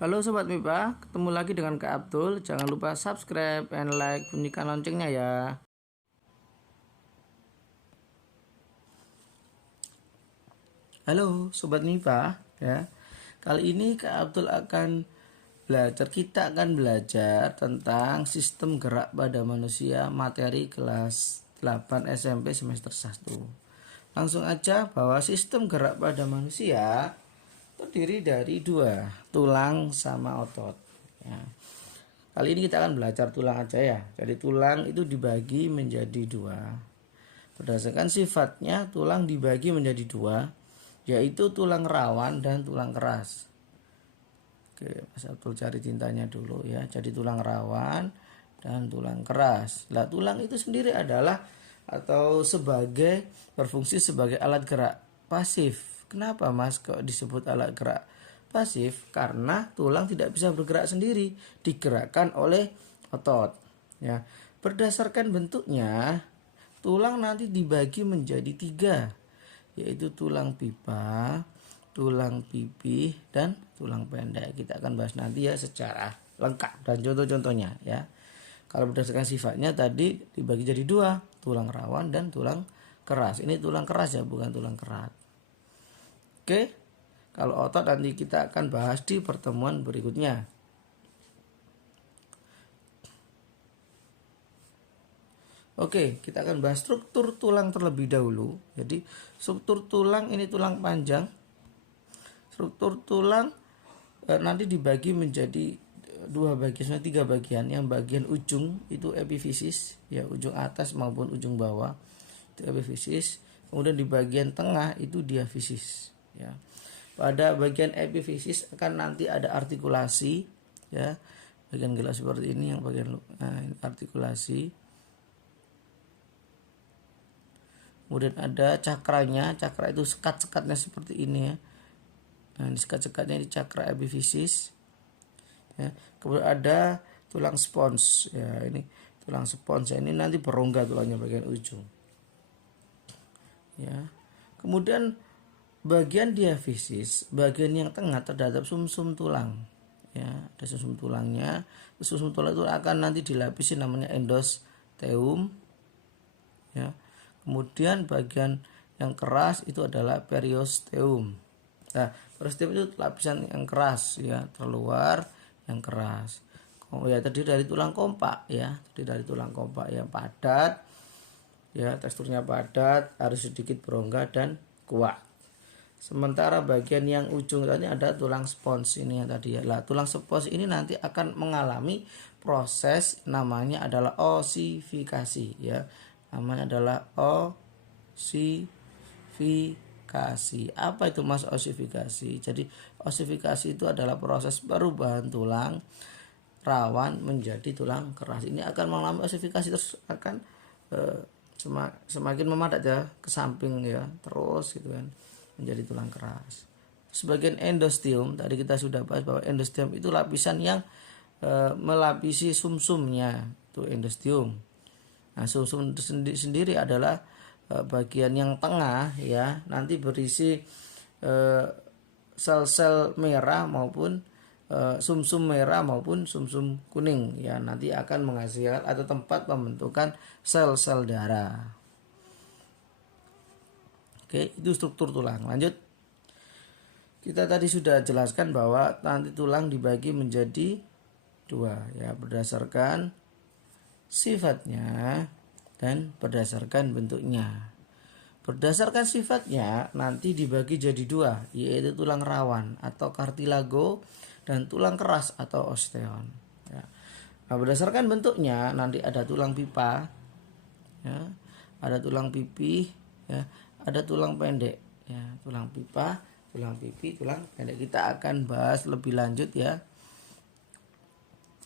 Halo Sobat MIPA, ketemu lagi dengan Kak Abdul. Jangan lupa subscribe and like, bunyikan loncengnya ya. Halo Sobat MIPA ya. Kali ini Kak Abdul kita akan belajar tentang sistem gerak pada manusia materi kelas 8 SMP semester 1. Langsung aja bahwa sistem gerak pada manusia terdiri dari dua, tulang sama otot ya. Kali ini kita akan belajar tulang aja ya. Jadi tulang itu dibagi menjadi dua. Berdasarkan sifatnya tulang dibagi menjadi dua, yaitu tulang rawan dan tulang keras. Oke, Mas Abdul cari tintanya dulu ya. Jadi tulang rawan dan tulang keras. Nah, tulang itu sendiri adalah atau berfungsi sebagai alat gerak pasif. Kenapa Mas kok disebut alat gerak pasif? Karena tulang tidak bisa bergerak sendiri, digerakkan oleh otot. Ya, berdasarkan bentuknya, tulang nanti dibagi menjadi tiga, yaitu tulang pipa, tulang pipih, dan tulang pendek. Kita akan bahas nanti ya secara lengkap dan contoh-contohnya ya. Kalau berdasarkan sifatnya tadi dibagi jadi dua, tulang rawan dan tulang keras. Ini tulang keras ya, bukan tulang kerat. Oke, kalau otot nanti kita akan bahas di pertemuan berikutnya. Oke, kita akan bahas struktur tulang terlebih dahulu. Jadi struktur tulang ini tulang panjang. Struktur tulang nanti dibagi menjadi dua bagian, tiga bagian. Yang bagian ujung itu epifisis, ya ujung atas maupun ujung bawah itu epifisis. Kemudian di bagian tengah itu diafisis, ya. Pada bagian epifisis akan nanti ada artikulasi ya. Bagian gelas seperti ini yang bagian artikulasi. Kemudian ada cakranya, cakra itu sekat-sekatnya seperti ini ya. Nah, sekat-sekatnya di cakra epifisis. Ya. Kemudian ada tulang spons ya, ini tulang spons ya, ini nanti berongga tulangnya bagian ujung. Ya. Kemudian bagian diafisis, bagian yang tengah terdapat sumsum tulang. Ya, ada sumsum tulangnya. Sumsum tulang itu akan nanti dilapisi namanya endosteum. Ya. Kemudian bagian yang keras itu adalah periosteum. Nah, periosteum itu lapisan yang keras ya, terluar yang keras. Oh ya, terdiri dari tulang kompak ya, terdiri dari tulang kompak yang padat. Ya, teksturnya padat, harus sedikit berongga dan kuat. Sementara bagian yang ujung tadi ada tulang spons ini yang tadi ya. Lah, tulang spons ini nanti akan mengalami proses namanya adalah osifikasi ya. Namanya adalah osifikasi. Apa itu Mas osifikasi? Jadi osifikasi itu adalah proses perubahan tulang rawan menjadi tulang keras. Ini akan mengalami osifikasi terus akan semakin memadat ya ke samping ya, terus gitu kan menjadi tulang keras. Sebagian endosteum tadi kita sudah bahas bahwa endosteum itu lapisan yang melapisi sumsumnya, itu endosteum. Nah, sumsum sendiri adalah bagian yang tengah ya, nanti berisi sel-sel merah maupun sumsum merah maupun sumsum kuning ya, nanti akan menghasilkan atau tempat pembentukan sel-sel darah. Oke, itu struktur tulang. Lanjut. Kita tadi sudah jelaskan bahwa nanti tulang dibagi menjadi dua ya, berdasarkan sifatnya dan berdasarkan bentuknya. Berdasarkan sifatnya nanti dibagi jadi dua, yaitu tulang rawan atau kartilago dan tulang keras atau osteon ya. Nah, berdasarkan bentuknya nanti ada tulang pipa ya, ada tulang pipih ya, ada tulang pendek ya, tulang pipa, tulang pipi, tulang pendek. Kita akan bahas lebih lanjut ya.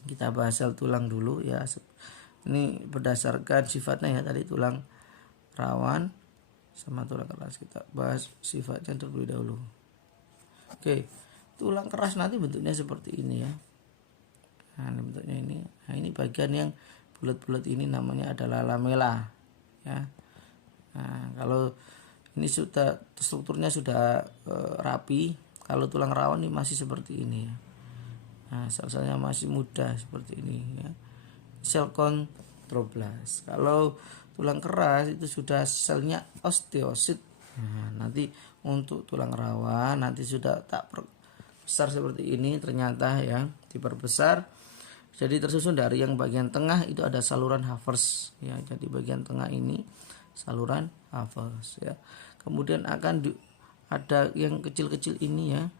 Kita bahas sel tulang dulu ya. Ini berdasarkan sifatnya ya, tadi tulang rawan sama tulang keras. Kita bahas sifatnya terlebih dahulu. Oke, tulang keras nanti bentuknya seperti ini ya. Nah, ini bentuknya ini. Nah, ini bagian yang bulat-bulat ini namanya adalah lamela ya. Nah, kalau ini sudah strukturnya sudah rapi, kalau tulang rawan ini masih seperti ini ya. Nah, sel-selnya masih muda seperti ini ya. Sel kondroblast. Kalau tulang keras itu sudah selnya osteosit. Nah, nanti untuk tulang rawan nanti sudah tak besar seperti ini ternyata ya, diperbesar. Jadi tersusun dari yang bagian tengah itu ada saluran Havers ya. Jadi bagian tengah ini saluran Havers ya. Kemudian akan ada yang kecil-kecil ini ya.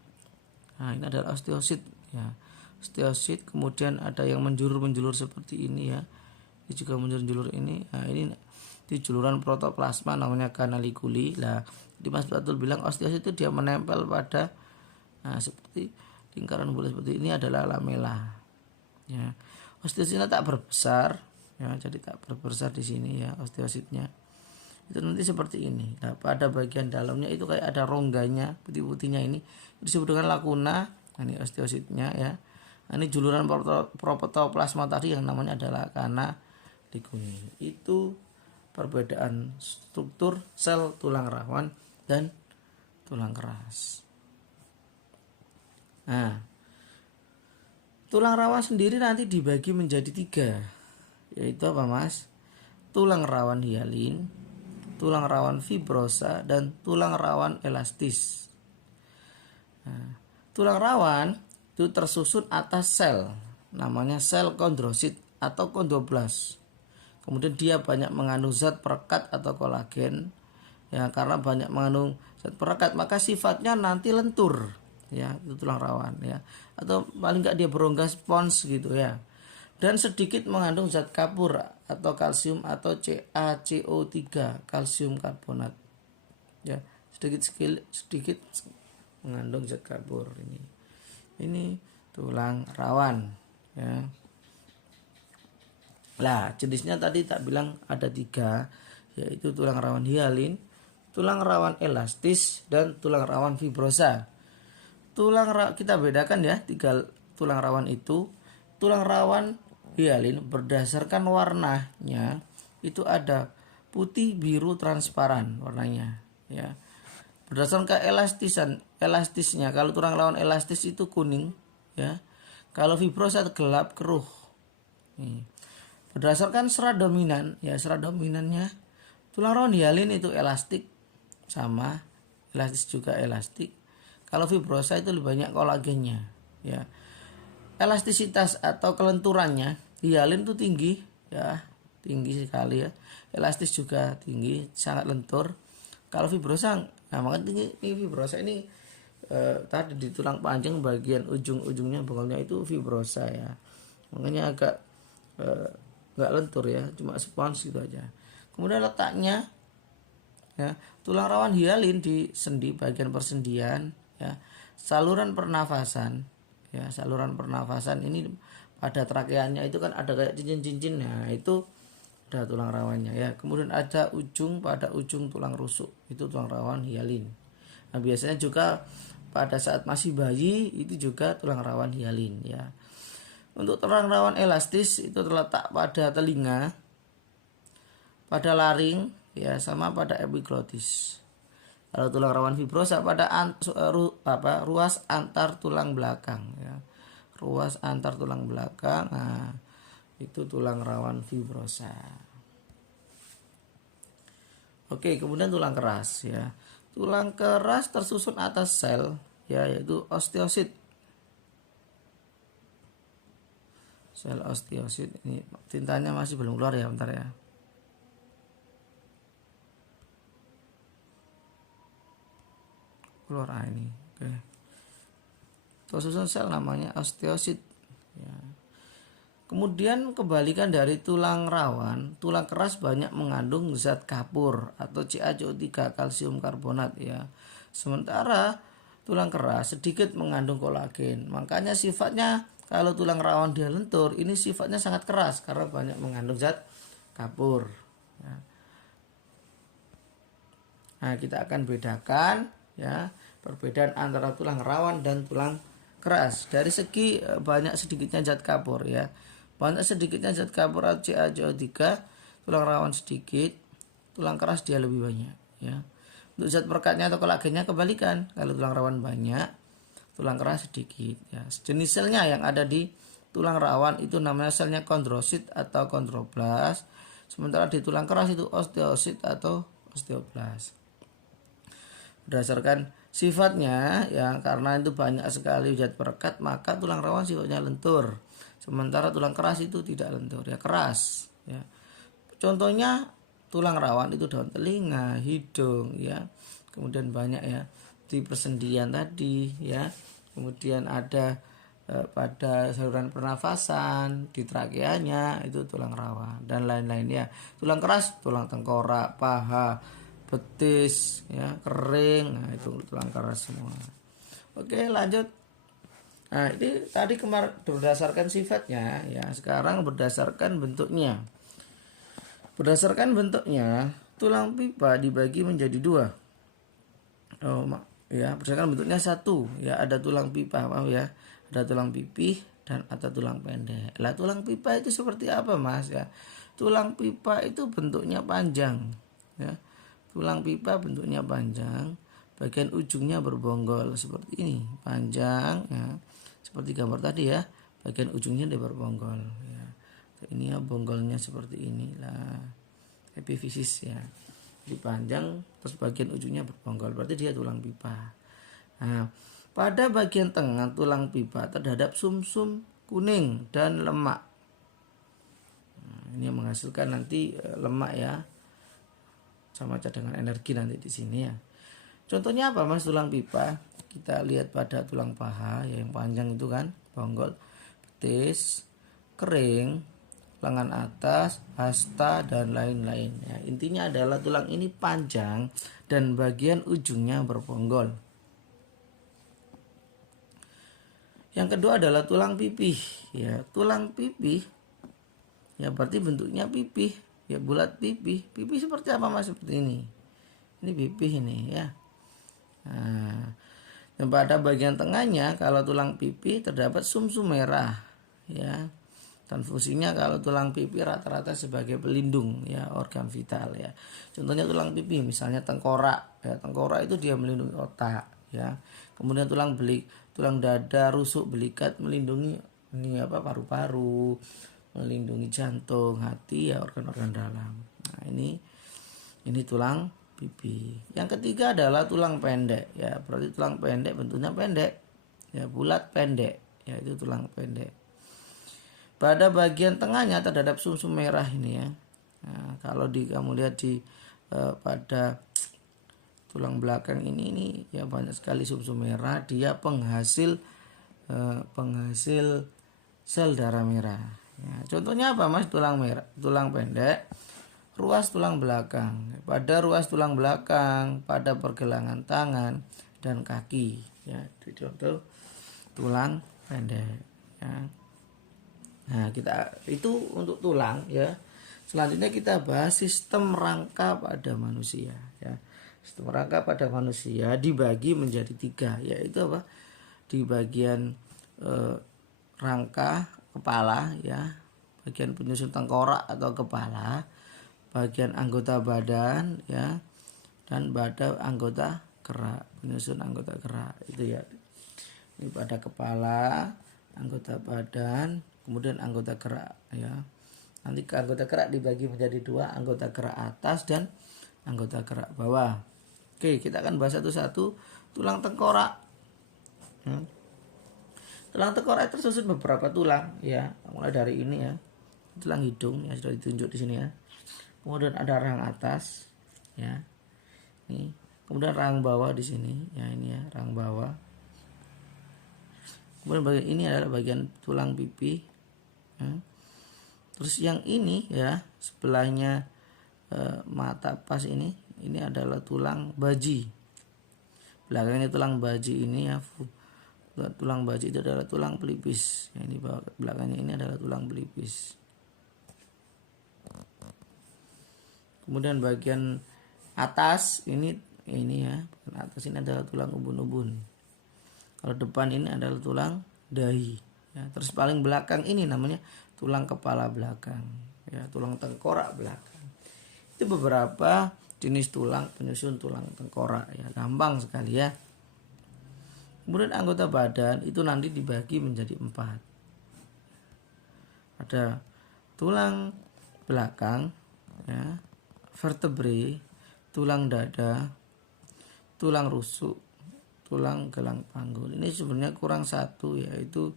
Nah, ini adalah osteosit ya. Osteosit, kemudian ada yang menjulur-menjulur seperti ini ya. Ini juga menjulur-menjulur ini. Nah, ini di juluran protoplasma namanya canaliculi. Nah, di Mas Batul bilang osteosit itu dia menempel pada seperti lingkaran bulat seperti ini adalah lamela. Ya, osteositnya tak berbesar ya, jadi tak berbesar di sini ya osteositnya. Itu nanti seperti ini. Nah, pada bagian dalamnya itu kayak ada rongganya putih-putihnya ini disebut dengan lakuna. Nah, ini osteositnya ya. Nah, ini juluran protoplasma tadi yang namanya adalah canaliculi. Itu perbedaan struktur sel tulang rawan dan tulang keras. Nah, tulang rawan sendiri nanti dibagi menjadi 3, yaitu apa Mas? Tulang rawan hialin, tulang rawan fibrosa, dan tulang rawan elastis. Nah, tulang rawan itu tersusun atas sel, namanya sel kondrosit atau kondroblast. Kemudian dia banyak mengandung zat perekat atau kolagen. Ya, karena banyak mengandung zat perekat maka sifatnya nanti lentur. Ya, itu tulang rawan ya. Atau paling enggak dia berongga spons gitu ya. Dan sedikit mengandung zat kapur atau kalsium atau CaCO3, kalsium karbonat. Ya, sedikit mengandung zat kapur ini. Ini tulang rawan ya. Lah, jenisnya tadi tak bilang ada 3, yaitu tulang rawan hialin, tulang rawan elastis, dan tulang rawan fibrosa. Kita bedakan ya 3 tulang rawan itu. Tulang rawan hialin berdasarkan warnanya itu ada putih, biru, transparan warnanya ya. Berdasarkan elastisnya, kalau tulang rawan elastis itu kuning ya. Kalau fibrosa gelap keruh. Berdasarkan serat dominan ya, serat dominannya tulang rawan hialin itu elastik sama elastis juga elastik. Kalau fibrosa itu lebih banyak kolagennya ya. Elastisitas atau kelenturannya hialin itu tinggi ya, tinggi sekali ya. Elastis juga tinggi, sangat lentur. Kalau fibrosa, nah makanya tinggi ini fibrosa ini tadi di tulang panjang bagian ujung-ujungnya bengkolnya itu fibrosa ya. Makanya agak nggak lentur ya, cuma spons gitu aja. Kemudian letaknya ya, tulang rawan hialin di sendi bagian persendian ya, saluran pernafasan ya, saluran pernafasan ini pada trakeanya itu kan ada kayak cincin-cincin, nah itu ada tulang rawannya ya. Kemudian ada pada ujung tulang rusuk, itu tulang rawan hialin. Nah, biasanya juga pada saat masih bayi itu juga tulang rawan hialin ya. Untuk tulang rawan elastis itu terletak pada telinga, pada laring ya, sama pada epiglotis. Kalau tulang rawan fibrosa pada ruas antar tulang belakang ya. Ruas antar tulang belakang. Nah, itu tulang rawan fibrosa. Oke, kemudian tulang keras ya. Tulang keras tersusun atas sel ya, yaitu osteosit. Sel osteosit ini tintanya masih belum keluar ya, bentar ya. Keluar ini. Oke. Tersusun sel namanya osteosit ya. Kemudian kebalikan dari tulang rawan, tulang keras banyak mengandung zat kapur atau CaCO3, kalsium karbonat ya. Sementara tulang keras sedikit mengandung kolagen. Makanya sifatnya kalau tulang rawan dia lentur, ini sifatnya sangat keras karena banyak mengandung zat kapur ya. Nah, kita akan bedakan ya perbedaan antara tulang rawan dan tulang keras dari segi banyak sedikitnya zat kapur ya. Banyak sedikitnya zat kapur atau CaCO3, tulang rawan sedikit, tulang keras dia lebih banyak ya. Untuk zat perekatnya atau kolagennya kebalikan, kalau tulang rawan banyak, tulang keras sedikit ya. Jenis selnya yang ada di tulang rawan itu namanya selnya kondrosit atau kondroblast, sementara di tulang keras itu osteosit atau osteoblast. Berdasarkan sifatnya ya, karena itu banyak sekali zat perekat, maka tulang rawan sifatnya lentur, sementara tulang keras itu tidak lentur ya, keras ya. Contohnya tulang rawan itu daun telinga, hidung ya, kemudian banyak ya di persendian tadi ya, kemudian ada pada saluran pernafasan, di trakeanya itu tulang rawan dan lain-lainnya. Tulang keras, tulang tengkorak, paha, betis ya, kering, nah itu tulang keras semua. Oke, lanjut. Nah, ini tadi kemarin berdasarkan sifatnya ya, sekarang berdasarkan bentuknya. Berdasarkan bentuknya, tulang pipa dibagi menjadi dua. Berdasarkan bentuknya satu ya, ada tulang pipa, maaf ya, ada tulang pipih dan ada tulang pendek. Lah tulang pipa itu seperti apa Mas ya? Tulang pipa itu bentuknya panjang ya. Tulang pipa bentuknya panjang, bagian ujungnya berbonggol seperti ini, panjang ya. Seperti gambar tadi ya, bagian ujungnya dia berbonggol ya. Ini ya bonggolnya seperti inilah. Epifisis ya. Jadi panjang terus bagian ujungnya berbonggol, berarti dia tulang pipa. Nah, pada bagian tengah tulang pipa terdapat sumsum kuning dan lemak. Nah, ini yang menghasilkan nanti lemak ya, sama cadangan energi nanti di sini ya. Contohnya apa Mas tulang pipa? Kita lihat pada tulang paha ya, yang panjang itu kan, bonggol, betis, kering, lengan atas, hasta dan lain-lain ya. Intinya adalah tulang ini panjang dan bagian ujungnya berbonggol. Yang kedua adalah tulang pipih ya. Tulang pipih ya berarti bentuknya pipih ya, bulat pipih. Pipih seperti apa Mas? Seperti ini. Ini pipih ini ya. Nah, dan pada bagian tengahnya kalau tulang pipih terdapat sumsum merah ya. Dan fungsinya kalau tulang pipi rata-rata sebagai pelindung ya, organ vital ya. Contohnya tulang pipi misalnya tengkorak ya, tengkorak itu dia melindungi otak ya. Kemudian tulang belik, tulang dada, rusuk, belikat melindungi ini apa, paru-paru, melindungi jantung, hati ya, organ-organ dalam. Nah, ini tulang pipi. Yang ketiga adalah tulang pendek ya, berarti tulang pendek bentuknya pendek ya, bulat pendek ya, itu tulang pendek. Pada bagian tengahnya terdapat sumsum merah ini ya. Nah, kalau kamu lihat di pada tulang belakang ini ya, banyak sekali sumsum merah. Dia penghasil sel darah merah. Ya, contohnya apa Mas? Tulang merah, tulang pendek, ruas tulang belakang. Pada ruas tulang belakang, pada pergelangan tangan dan kaki. Ya, itu contoh tulang pendek. Ya. Nah, itu untuk tulang ya. Selanjutnya kita bahas sistem rangka pada manusia ya. Sistem rangka pada manusia dibagi menjadi 3, yaitu apa? Di bagian rangka kepala ya, bagian penyusun tengkorak atau kepala, bagian anggota badan ya, dan pada anggota gerak, penyusun anggota gerak itu ya. Ini pada kepala, anggota badan, kemudian anggota gerak ya. Nanti ke anggota gerak dibagi menjadi 2, anggota gerak atas dan anggota gerak bawah. Oke, kita akan bahas satu-satu. Tulang tengkorak. Tulang tengkorak tersusun beberapa tulang ya, mulai dari ini ya. Tulang hidung ya, sudah ditunjuk di sini ya. Kemudian ada rahang atas ya. Ini. Kemudian rahang bawah di sini ya, ini ya, rahang bawah. Kemudian bagian ini adalah bagian tulang pipi ya. Terus yang ini ya, sebelahnya mata pas ini adalah tulang baji. Belakangnya tulang baji ini ya, tulang baji itu adalah tulang pelipis ya, ini belakangnya ini adalah tulang pelipis. Kemudian bagian atas ini ya, bagian atas ini adalah tulang ubun-ubun. Kalau depan ini adalah tulang dahi ya. Terus paling belakang ini namanya tulang kepala belakang ya, tulang tengkorak belakang. Itu beberapa jenis tulang penyusun tulang tengkorak ya, gampang sekali ya. Kemudian anggota badan itu nanti dibagi menjadi 4. Ada tulang belakang, ya, vertebrae, tulang dada, tulang rusuk, tulang gelang panggul. Ini sebenarnya kurang satu, yaitu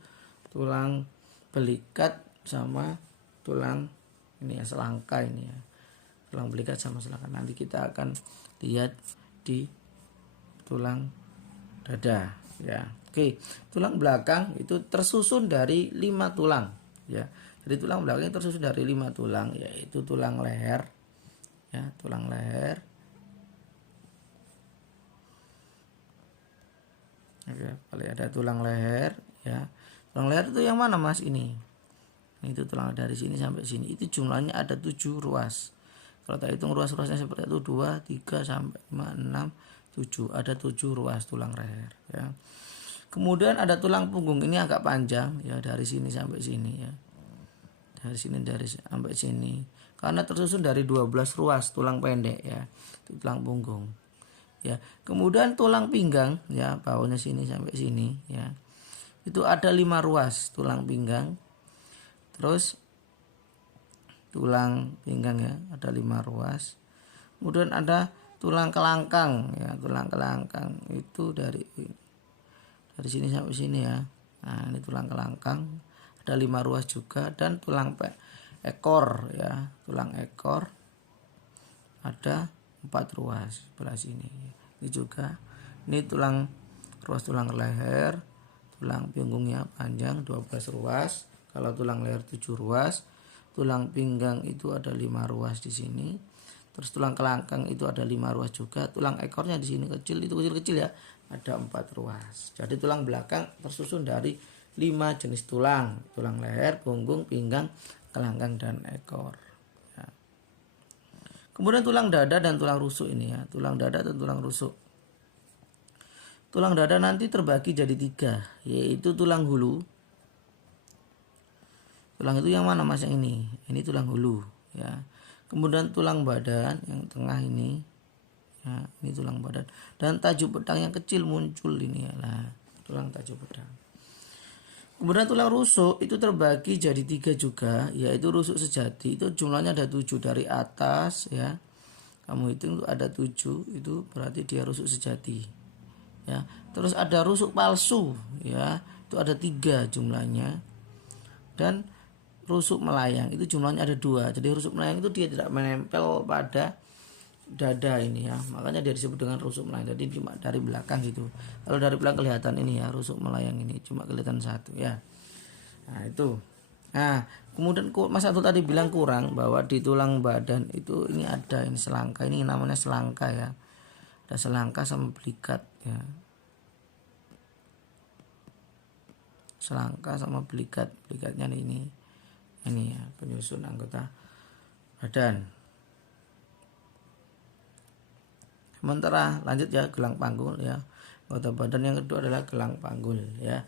tulang belikat sama tulang ini ya, selangka ini ya. Tulang belikat sama selangka. Nanti kita akan lihat di tulang dada, ya. Oke, tulang belakang itu tersusun dari 5 tulang, ya. Jadi tulang belakang tersusun dari 5 tulang, yaitu tulang leher, ya, tulang leher. Oke, paling ada tulang leher, ya. Tulang leher itu yang mana, Mas? Ini itu tulang dari sini sampai sini. Itu jumlahnya ada 7 ruas. Kalau kita hitung ruas-ruasnya seperti itu 2, 3 sampai 5, 6, 7. Ada 7 ruas tulang leher, ya. Kemudian ada tulang punggung, ini agak panjang, ya, dari sini sampai sini, ya. Dari sini sampai sini. Karena tersusun dari 12 ruas tulang pendek, ya. Itu tulang punggung. Ya. Kemudian tulang pinggang, ya, bawahnya sini sampai sini, ya. Itu ada 5 ruas tulang pinggang. Terus tulang pinggang, ya, ada 5 ruas. Kemudian ada tulang kelangkang, ya, tulang kelangkang itu dari sini sampai sini, ya. Nah, ini tulang kelangkang ada 5 ruas juga. Dan tulang ekor, ya, tulang ekor ada 4 ruas sebelah sini. Ini juga, ini ruas tulang leher, tulang punggungnya panjang 12 ruas. Kalau tulang leher 7 ruas, tulang pinggang itu ada 5 ruas di sini. Terus tulang kelangkang itu ada 5 ruas juga. Tulang ekornya di sini kecil, itu kecil-kecil, ya, ada 4 ruas. Jadi tulang belakang tersusun dari 5 jenis tulang. Tulang leher, punggung, pinggang, kelangkang, dan ekor, ya. Kemudian tulang dada dan tulang rusuk ini, ya. Tulang dada dan tulang rusuk. Tulang dada nanti terbagi jadi 3, yaitu tulang hulu. Tulang itu yang mana, Mas? Yang ini. Ini tulang hulu, ya. Kemudian tulang badan yang tengah ini, ya, ini tulang badan. Dan tajuk pedang yang kecil muncul ini, ya. Nah, tulang tajuk pedang. Kemudian tulang rusuk itu terbagi jadi 3 juga, yaitu rusuk sejati. Itu jumlahnya ada 7 dari atas, ya. Kamu hitung ada 7, itu berarti dia rusuk sejati, ya. Terus ada rusuk palsu, ya. Itu ada 3 jumlahnya. Dan rusuk melayang itu jumlahnya ada 2. Jadi rusuk melayang itu dia tidak menempel pada dada ini, ya. Makanya dia disebut dengan rusuk melayang. Jadi cuma dari belakang gitu. Kalau dari belakang kelihatan ini, ya, rusuk melayang ini cuma kelihatan 1, ya. Nah, itu. Nah, kemudian Mas Abdul tadi bilang kurang bahwa di tulang badan itu ini ada ini selangka. Ini namanya selangka, ya. Ada selangka sama belikat, ya. Selangka sama belikat. Belikatnya ini ya, penyusun anggota badan. Sementara lanjut, ya, gelang panggul, ya. Anggota badan yang kedua adalah gelang panggul, ya.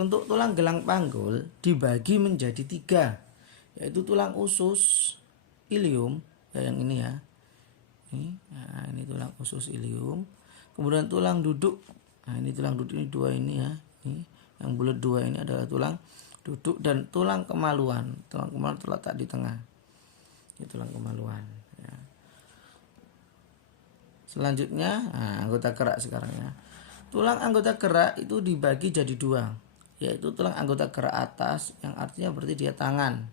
Untuk tulang gelang panggul dibagi menjadi 3, yaitu tulang usus ilium, ya, yang ini, ya. Nah, ini tulang usus ilium. Kemudian tulang duduk. Nah, ini tulang duduk ini 2 ini, ya. Ini yang bulat 2 ini adalah tulang duduk. Dan tulang kemaluan. Tulang kemaluan terletak di tengah. Ini tulang kemaluan, ya. Selanjutnya, nah, anggota gerak sekarang, ya. Tulang anggota gerak itu dibagi jadi 2, yaitu tulang anggota gerak atas, yang artinya berarti dia tangan,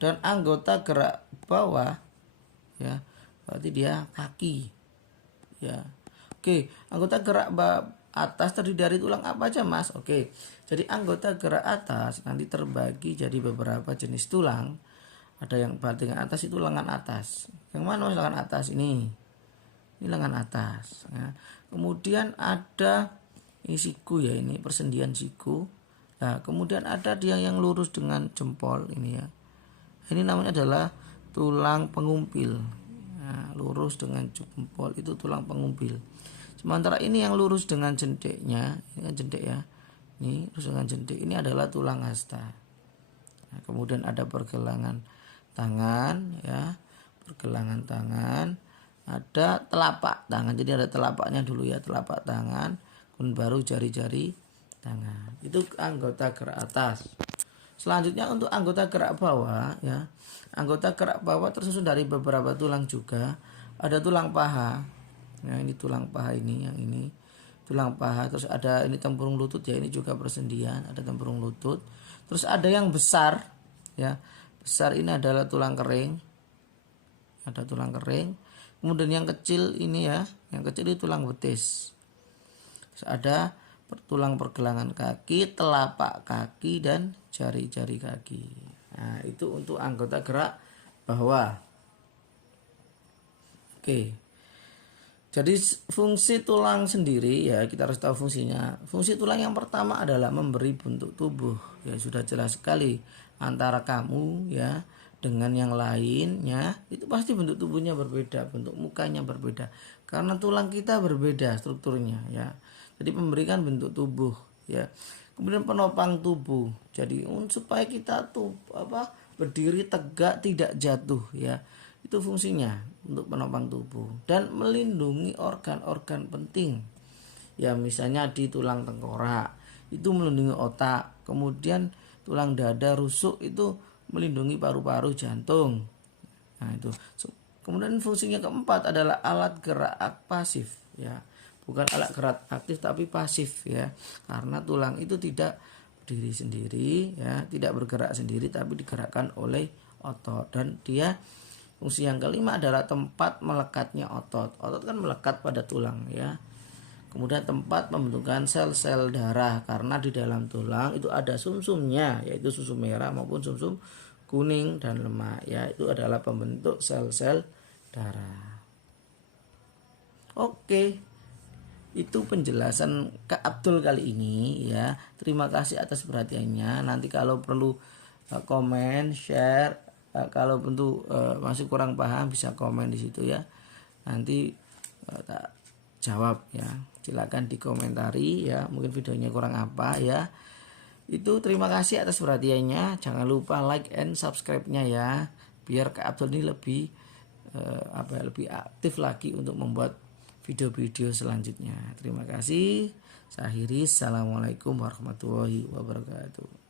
dan anggota gerak bawah, ya, berarti dia kaki, ya. Oke, anggota gerak atas terdiri dari tulang apa aja, Mas? Oke, jadi anggota gerak atas nanti terbagi jadi beberapa jenis tulang. Ada yang bagian atas itu lengan atas. Yang mana, Mas, lengan atas? Ini lengan atas, ya. Kemudian ada ini siku, ya, ini persendian siku. Nah, kemudian ada dia yang lurus dengan jempol ini, ya. Ini namanya adalah tulang pengumpil. Nah, lurus dengan jempol itu tulang pengumpil. Sementara ini yang lurus dengan jendeknya, ini kan jendek, ya. Ini lurus dengan jendek, ini adalah tulang hasta. Nah, kemudian ada pergelangan tangan, ya. Pergelangan tangan. Ada telapak tangan, jadi ada telapaknya dulu, ya, telapak tangan. kemudian baru jari-jari tangan. Itu anggota gerak atas. Selanjutnya untuk anggota gerak bawah ya. Anggota gerak bawah tersusun dari beberapa tulang juga. Ada tulang paha. Nah, ini tulang paha ini, yang ini tulang paha. Terus ada ini tempurung lutut ya, ini juga persendian, ada tempurung lutut. Terus ada yang besar ya. Besar ini adalah tulang kering. Ada tulang kering. Kemudian yang kecil ini ya, yang kecil itu tulang betis. Terus ada tulang pergelangan kaki, telapak kaki, dan jari-jari kaki. Nah, itu untuk anggota gerak bawah. Oke. Jadi fungsi tulang sendiri ya, kita harus tahu fungsinya. Fungsi tulang yang pertama adalah memberi bentuk tubuh. Ya sudah jelas sekali, antara kamu ya dengan yang lainnya itu pasti bentuk tubuhnya berbeda, bentuk mukanya berbeda. Karena tulang kita berbeda strukturnya ya. Jadi memberikan bentuk tubuh ya. Kemudian penopang tubuh. Jadi supaya kita tuh berdiri tegak, tidak jatuh ya. Itu fungsinya untuk penopang tubuh dan melindungi organ-organ penting. Ya misalnya di tulang tengkorak itu melindungi otak, kemudian tulang dada rusuk itu melindungi paru-paru, jantung. Nah, itu. Kemudian fungsinya keempat adalah alat gerak pasif ya. Bukan alat gerak aktif tapi pasif ya. Karena tulang itu tidak berdiri sendiri ya, tidak bergerak sendiri tapi digerakkan oleh otot. Dan dia fungsi yang kelima adalah tempat melekatnya otot. Otot kan melekat pada tulang ya. Kemudian tempat pembentukan sel-sel darah, karena di dalam tulang itu ada sumsumnya, yaitu sumsum merah maupun sumsum kuning dan lemak ya. Itu adalah pembentuk sel-sel darah. Oke. Itu penjelasan Kak Abdul kali ini ya. Terima kasih atas perhatiannya. Nanti kalau perlu komen, share, kalau bentuk masih kurang paham bisa komen di situ ya. Nanti tak jawab ya. Silakan dikomentari ya. Mungkin videonya kurang apa ya. Itu terima kasih atas perhatiannya. Jangan lupa like and subscribe-nya ya. Biar Kak Abdul ini lebih lebih aktif lagi untuk membuat video-video selanjutnya. Terima kasih. Saya akhiri. Assalamualaikum warahmatullahi wabarakatuh.